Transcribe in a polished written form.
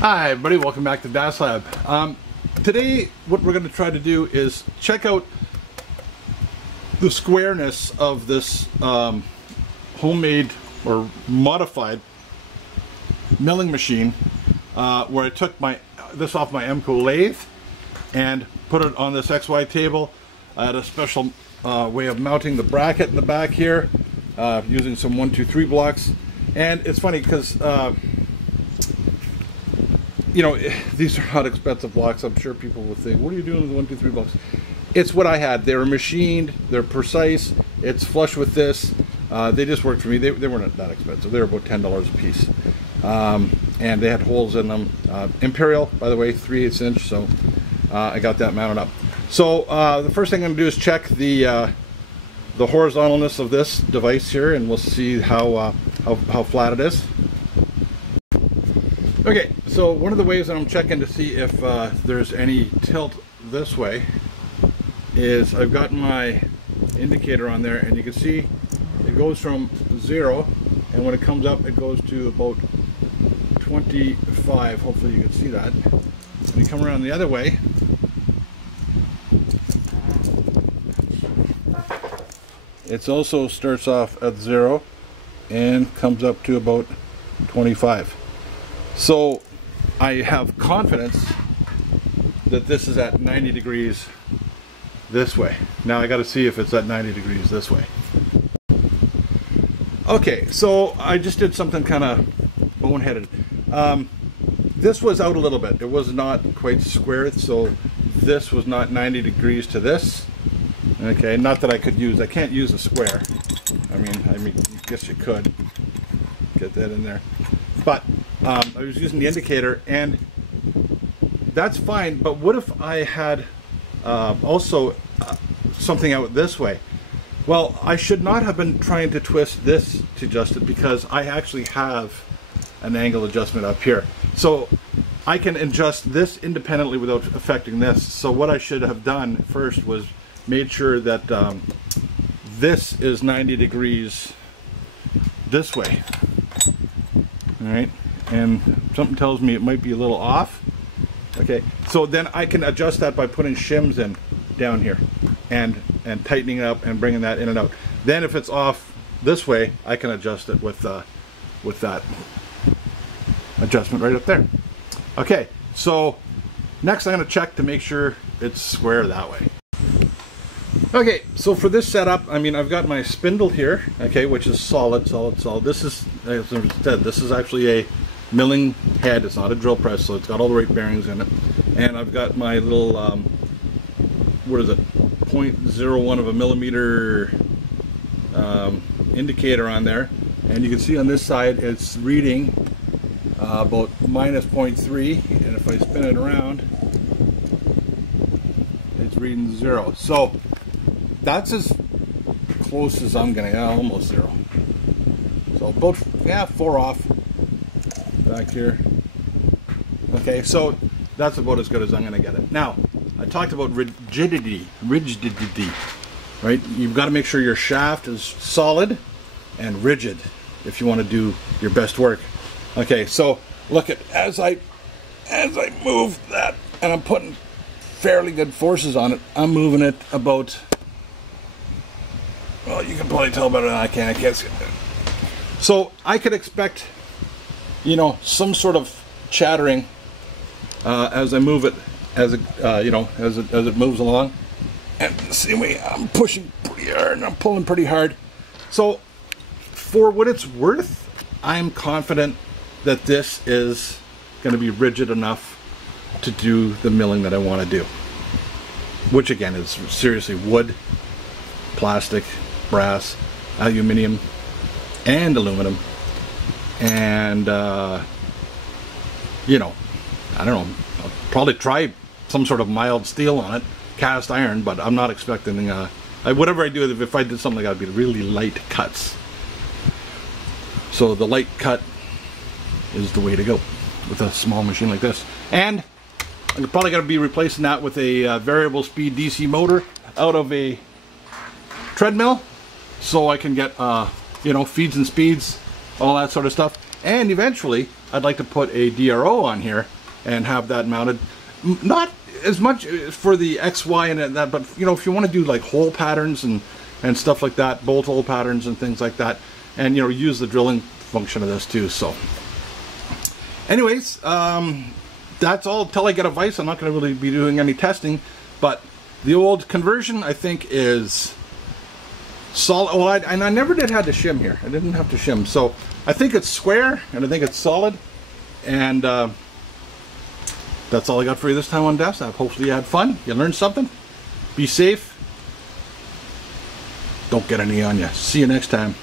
Hi everybody, welcome back to Das Lab. Today what we're going to try to do is check out the squareness of this homemade or modified milling machine where I took this off my EMCO lathe and put it on this XY table. I had a special way of mounting the bracket in the back here using some 1, 2, 3 blocks. And it's funny because you know, these are not expensive blocks. I'm sure people will think, what are you doing with the 1, 2, 3 blocks? It's what I had. They were machined, they're precise, it's flush with this. They just worked for me. They weren't that expensive. They were about $10 a piece. And they had holes in them. Imperial, by the way, 3/8 inch, so I got that mounted up. So the first thing I'm going to do is check the horizontalness of this device here, and we'll see how flat it is. Okay, so one of the ways that I'm checking to see if there's any tilt this way is I've got my indicator on there, and you can see it goes from 0, and when it comes up it goes to about 25. Hopefully you can see that. When you come around the other way, it also starts off at 0 and comes up to about 25. So I have confidence that this is at 90 degrees this way. Now I got to see if it's at 90 degrees this way. Okay, so I just did something kind of boneheaded. This was out a little bit. It was not quite square, so this was not 90 degrees to this. Okay, not that I can't use a square. I mean, I guess you could get that in there. But I was using the indicator, and that's fine. But what if I had also something out this way? Well, I should not have been trying to twist this to adjust it, because I actually have an angle adjustment up here. So I can adjust this independently without affecting this. So what I should have done first was made sure that this is 90 degrees this way. All right, and something tells me it might be a little off. Okay, so then I can adjust that by putting shims in down here and tightening it up and bringing that in and out. Then if it's off this way, I can adjust it with that adjustment right up there. Okay, so next I'm going to check to make sure it's square that way. Okay, so for this setup, I mean, I've got my spindle here, okay, which is solid. This is, as I said, this is actually a milling head. It's not a drill press, so it's got all the right bearings in it. And I've got my little, what is it, 0.01 of a millimeter indicator on there. And you can see on this side, it's reading about -0.3, and if I spin it around, it's reading 0. So that's as close as I'm gonna get, almost 0. So about, yeah, 4 off back here. Okay, so that's about as good as I'm gonna get it. Now, I talked about rigidity, right? You've got to make sure your shaft is solid and rigid if you want to do your best work. Okay, so look at, as I move that, and I'm putting fairly good forces on it, I'm moving it about, well, you can probably tell better than I can. I can't see it. So I could expect, you know, some sort of chattering as I move it, as it, you know, as it moves along. And see me, I'm pushing pretty hard and I'm pulling pretty hard. So for what it's worth, I'm confident that this is going to be rigid enough to do the milling that I want to do, which again is seriously wood, plastic, brass, aluminum, and aluminum, and you know, I don't know, I'll probably try some sort of mild steel on it, cast iron, but I'm not expecting whatever I do, if I did something like that, it'd be really light cuts. So the light cut is the way to go with a small machine like this. And I'm probably going to be replacing that with a variable speed DC motor out of a treadmill, so I can get you know, feeds and speeds, all that sort of stuff. And eventually I'd like to put a DRO on here and have that mounted. Not as much for the X, Y, and that, but you know, if you want to do like hole patterns and stuff like that, bolt hole patterns and things like that, and you know, use the drilling function of this too. So anyways, that's all till I get a vise. I'm not going to really be doing any testing, but the old conversion I think is solid. Well, I never did have to shim here. I didn't have to shim, so I think it's square and I think it's solid. And that's all I got for you this time on DEFs. Hopefully you had fun, you learned something. Be safe, don't get any on you. See you next time.